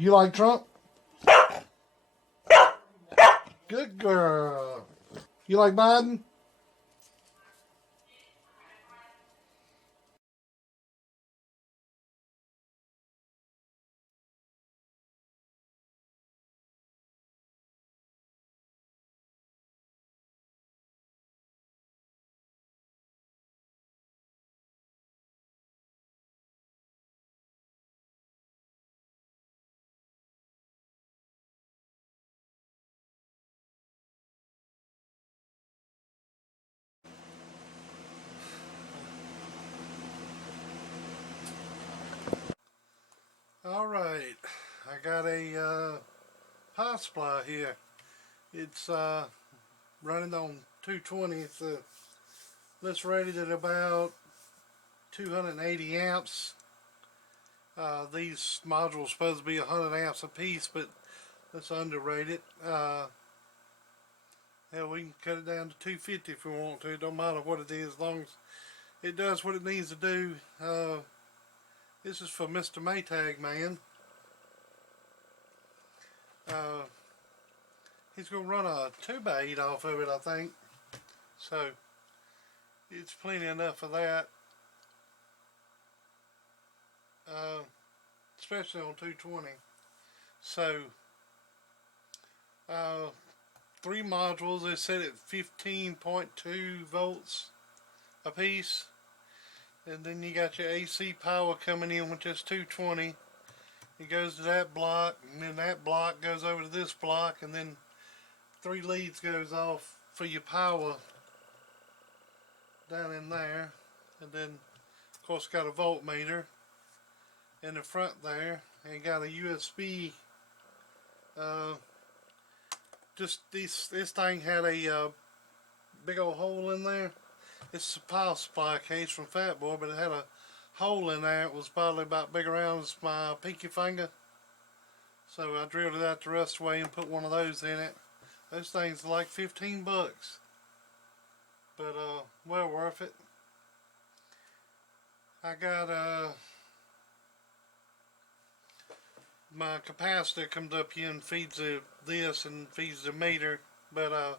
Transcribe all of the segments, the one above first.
You like Trump? Good girl. You like Biden? Alright, I got a power supply here. It's running on 220. It's let's rate it at about 280 amps. These modules are supposed to be 100 amps a piece, but that's underrated. Hell, we can cut it down to 250 if we want to. Don't matter what it is, as long as it does what it needs to do. This is for Mr. Maytag man. Uh, he's going to run a 2x8 off of it, I think. So, it's plenty enough of that. Especially on 220. So, uh, 3 modules, they set at 15.2 volts a piece. And then you got your AC power coming in with just 220. It goes to that block, and then that block goes over to this block, and then 3 leads goes off for your power down in there. And then of course got a voltmeter in the front there, and got a USB. Just this thing had a big old hole in there. It's a power supply case from Fat Boy, but it had a hole in there. It was probably about big around as my pinky finger. So I drilled it out the rest away and put one of those in it. Those things are like 15 bucks. But well worth it. I got my capacitor comes up here and feeds this and feeds the meter. But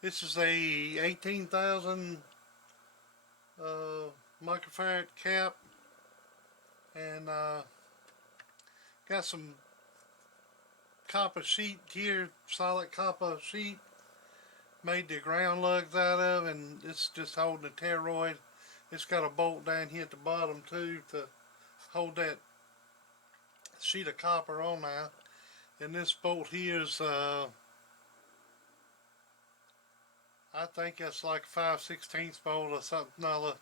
this is a 18,000 microfarad cap, and got some copper sheet here, solid copper sheet, made the ground lugs out of, and it's just holding a toroid. It's got a bolt down here at the bottom too to hold that sheet of copper on there. And this bolt here is I think that's like 5/16 bolt or something other.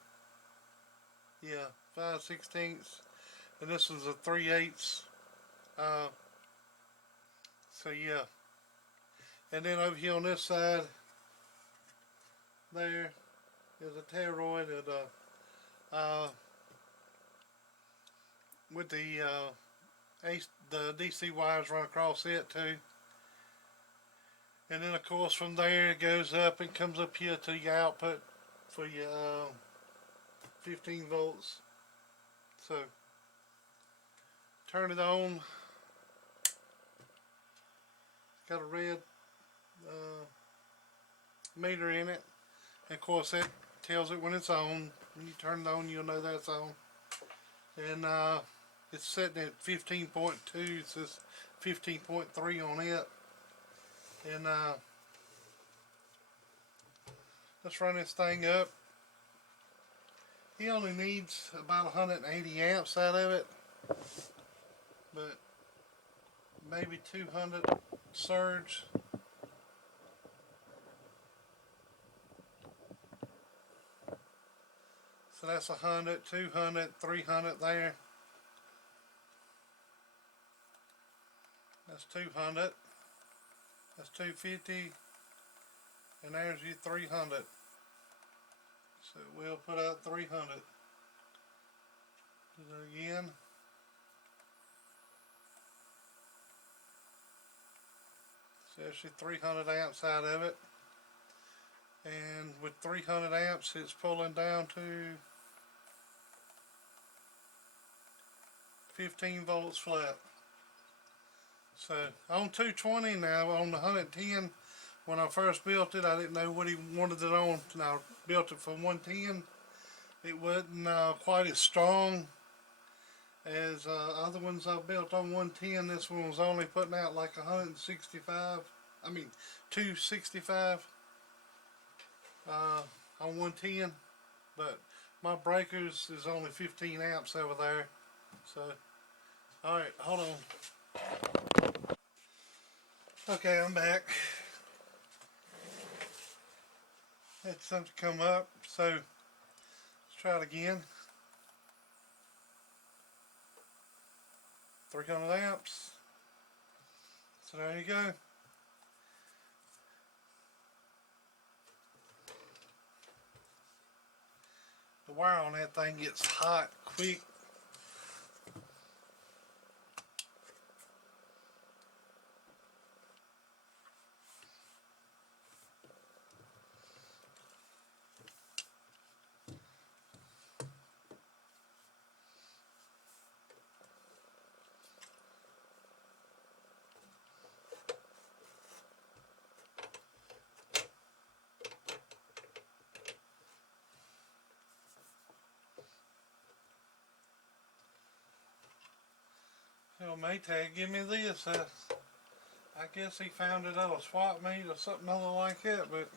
Yeah, 5/16. And this is a 3/8. So yeah. And then over here on this side, there is a toroid with the DC wires run across it too. And then of course from there it goes up and comes up here to your output for your 15 volts. So turn it on. It's got a red meter in it. And of course that tells it when it's on. When you turn it on, you'll know that's on. And it's setting at 15.2. It says 15.3 on it. And let's run this thing up. He only needs about 180 amps out of it, but maybe 200 surge. So that's 100, 200, 300 there. That's 200. That's 250. And there's your 300. So we'll put out 300. Do that again. So there's your 300 amps out of it. And with 300 amps, it's pulling down to 15 volts flat. So on 220 now, on the 110, when I first built it, I didn't know what he wanted it on, and I built it for 110. It wasn't quite as strong as other ones I built on 110. This one was only putting out like 165, I mean 265 on 110, but my breakers is only 15 amps over there. So, alright, hold on. Okay, I'm back. Had something come up, so let's try it again. 300 amps. So there you go. The wire on that thing gets hot quick. Well, Maytag, give me this. I guess he found it at a swap meet or something other like that. But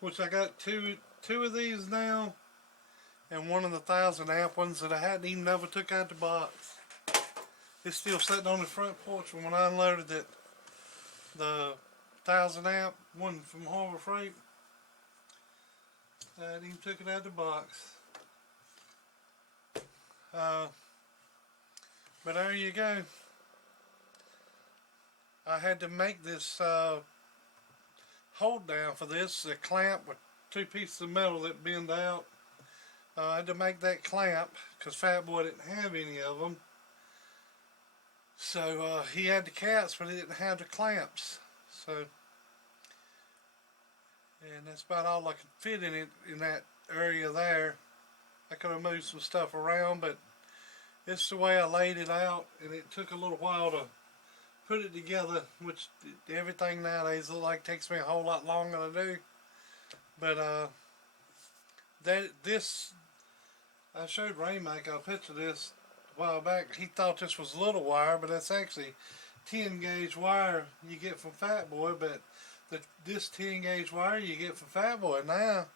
which I got two of these now, and one of the 1,000 amp ones that I hadn't even ever took out the box. It's still sitting on the front porch from when I unloaded it. The 1,000 amp one from Harbor Freight. I hadn't even took it out of the box. But there you go. I had to make this hold down for this, a clamp with 2 pieces of metal that bend out. I had to make that clamp because Fat Boy didn't have any of them. So he had the caps, but he didn't have the clamps. So, and that's about all I could fit in it in that area there. I could have moved some stuff around, but it's the way I laid it out, and it took a little while to put it together, which everything nowadays looks like takes me a whole lot longer to do. But this, I showed Raymac a picture of this a while back. He thought this was little wire, but that's actually 10 gauge wire you get from Fat Boy. But this 10 gauge wire you get from Fat Boy now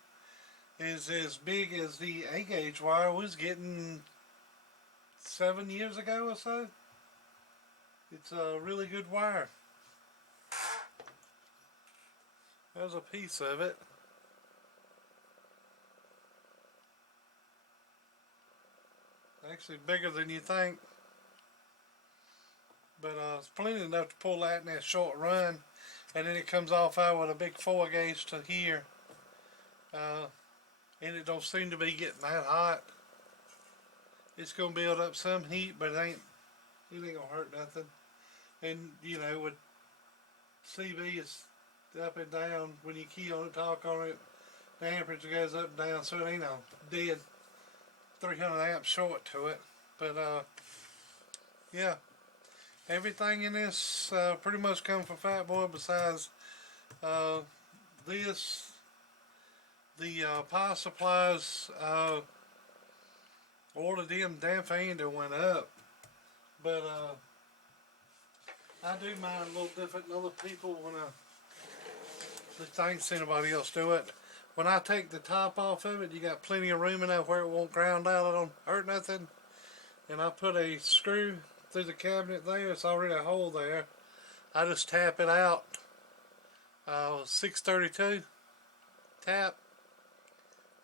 is as big as the 8 gauge wire was getting 7 years ago or so. It's a really good wire. There's a piece of it. Actually bigger than you think. But it's plenty enough to pull that in that short run. And then it comes off out with a big 4 gauge to here. And it don't seem to be getting that hot. It's going to build up some heat, but it ain't going to hurt nothing. And, you know, with CV, it's up and down. When you key on it, talk on it, the amperage goes up and down, so it ain't no dead 300 amps short to it. But, yeah. Everything in this pretty much comes from Fat Boy besides this. The power supplies, ordered them damn thing that went up. But, I do mine a little different than other people when I ain't seen anybody else do it. When I take the top off of it, you got plenty of room in there where it won't ground out, it don't hurt nothing. And I put a screw through the cabinet there, it's already a hole there. I just tap it out, 632 tap,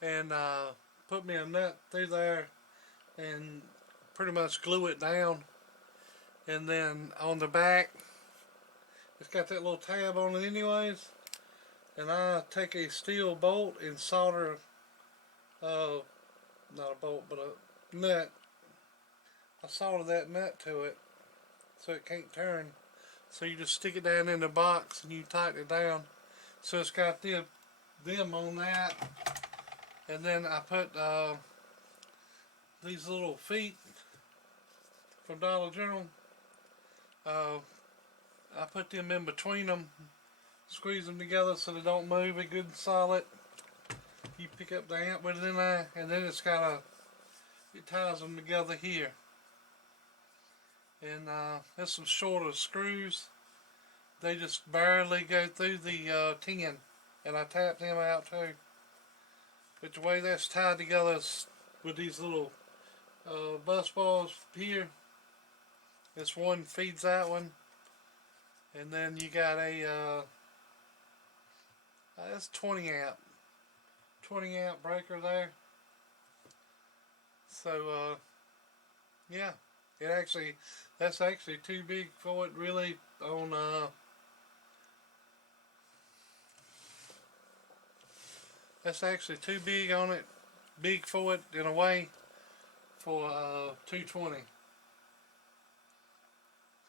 and put me a nut through there and pretty much glue it down. And then on the back, it's got that little tab on it anyways. And I take a steel bolt and solder, not a bolt, but a nut. I solder that nut to it so it can't turn. So you just stick it down in the box and you tighten it down. So it's got them on that. And then I put these little feet from Dollar General. I put them in between them, squeeze them together so they don't move, it good and solid. You pick up the amp with it in there, and then it ties them together here. And there's some shorter screws. They just barely go through the tin, and I tap them out too. But the way that's tied together is with these little bus bars here. This one feeds that one, and then you got that's 20 amp breaker there. So yeah, that's actually too big for it really on that's actually too big on it, big for it in a way for 220,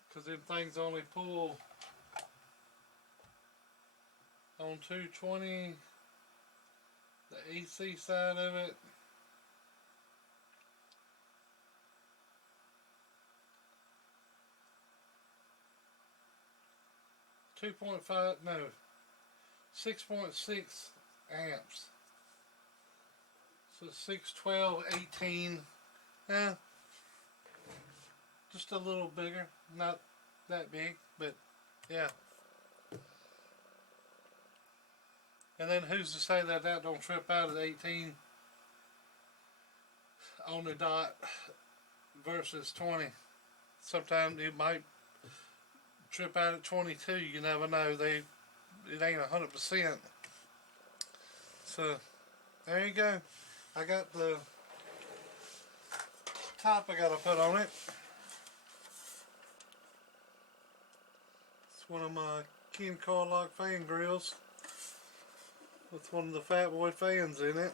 because them things only pull on 220, the AC side of it. Two 6.6 amps. So 6, 12, 18. Eh, just a little bigger. Not that big, but yeah. And then who's to say that don't trip out at 18 on the dot versus 20? Sometimes it might trip out at 22. You never know. It ain't 100%. So there you go. I got the top I gotta put on it. It's one of my Ken Carlock fan grills with one of the Fat Boy fans in it.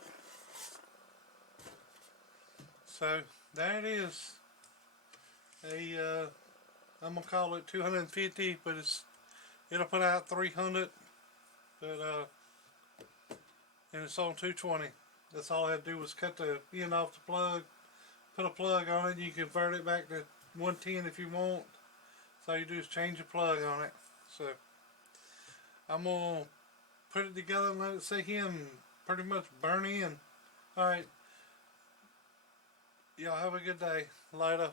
So there it is. I'm gonna call it 250, but it'll put out 300. But and it's on 220. That's all I had to do was cut the end off the plug, put a plug on it. You can convert it back to 110 if you want. So all you do is change the plug on it. So I'm gonna put it together and let it sit here and pretty much burn in. Alright. Y'all have a good day. Later.